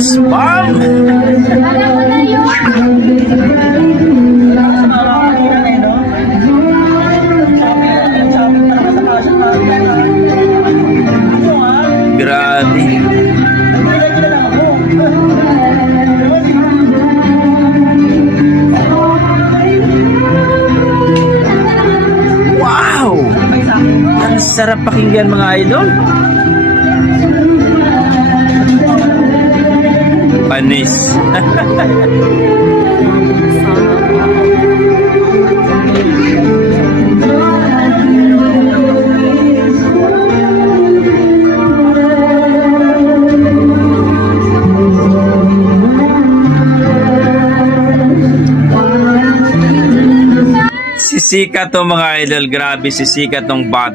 Goosebump! Grabe. Wow! Ang sarap pakinggan mga idol. Panis. Sisikat to mga idol. Grabe, sisikat tong bata.